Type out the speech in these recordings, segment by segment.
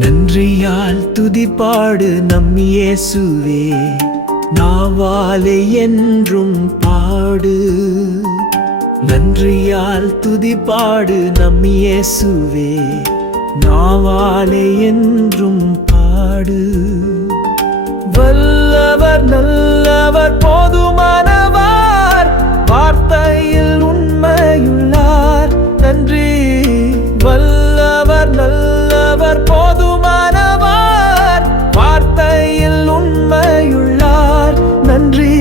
நன்றியால் துதிபாடு நம் இயேசுவே, நாவாலே என்றும் பாடு. நன்றியால் துதிபாடு நம் இயேசுவே, நாவாலே என்றும் பாடு. வல்லவர் நல்லவர் போதுமானவர், வார்த்தையில் உண்மையுள்ளார். நன்றி. வல்லவர் நல்லவர் போதுமானவர், வார்த்தையில் உண்மையுள்ளார். நன்றி.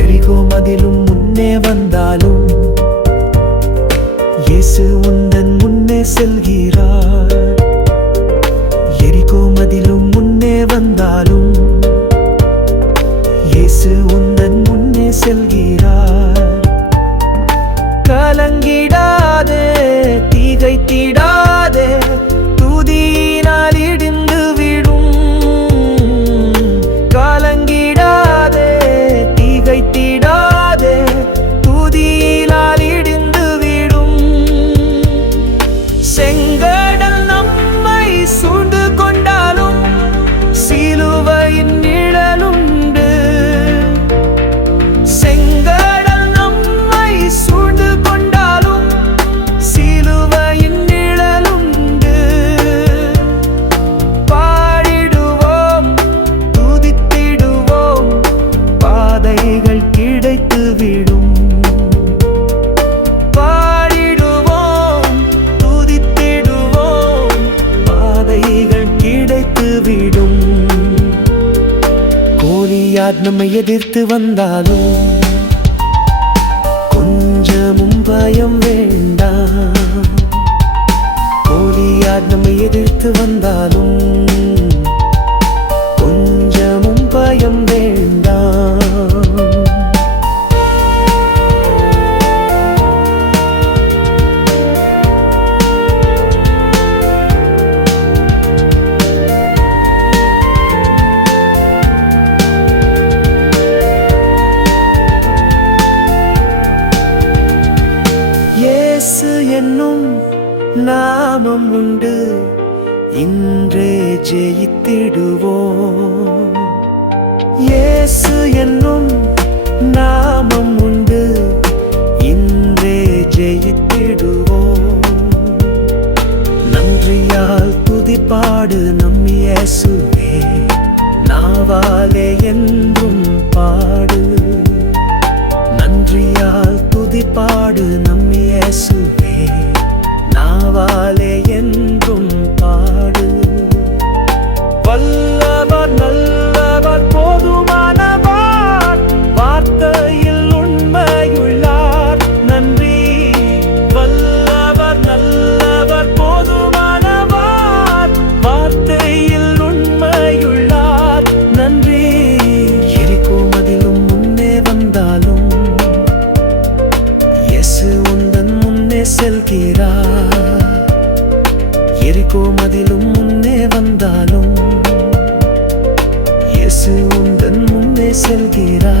எரிகோ மதிலும் முன்னே வந்தாலும் இயேசு உந்தன் முன்னே செல்கிறார். எரிகோ மதிலும் முன்னே வந்தாலும் இயேசு உந்தன் முன்னே செல்கிறார். கலங்கிடாதே, திகைத்திடாதே, துதியினால் இடிந்து விடும். கலங்கிடாதே, திகைத்திடாதே, துதியினால் இடிந்து விடும். செங்கடல் நம்மை சூழ்ந்து கொண்டாலும் சிலுவையின் நிழலுண்டு. செங்கடல் நம்மை சூழ்ந்து கொண்டாலும் சிலுவையின் நிழலுண்டு. பாடிடுவோம், துதித்திடுவோம், பாதைகள் கிடைத்துவிடும். பாடிடுவோம், துதித்திடுவோம், பாதைகள் கிடைத்துவிடும். கோலியாத் நம்மை எதிர்த்து வந்தாலும் கொஞ்சமும் பயம் வேண்டாம். கோலியாத் நம்மை எதிர்த்து வந்தாலும் கொஞ்சமும் பயம் வேண்டாம். இயேசு என்னும் நாமம் உண்டு, இன்றே ஜெயித்திடுவோம். இயேசு என்னும் நாமம் உண்டு, இன்றே ஜெயித்திடுவோம். நன்றியால் துதிபாடு நம் இயேசுவே, நாவாலே என்றும் பாடு. நன்றியால் துதிபாடு நம் இயேசுவே, நாவாலே என்றும் பாடு. வல்லவர் நல்லவர் போதுமானவர், வார்த்தையில் உண்மையுள்ளார். நன்றி. வல்லவர் நல்லவர் போதுமானவர், வார்த்தையில் உண்மையுள்ளார். நன்றி. எரிகோ மதிலும் முன்னே வந்தாலும் இயேசு உந்தன் முன்னே செல்கிறார். எரிகோ மதிலும் முன்னே வந்தாலும் இயேசு உந்தன் முன்னே செல்கிறார்.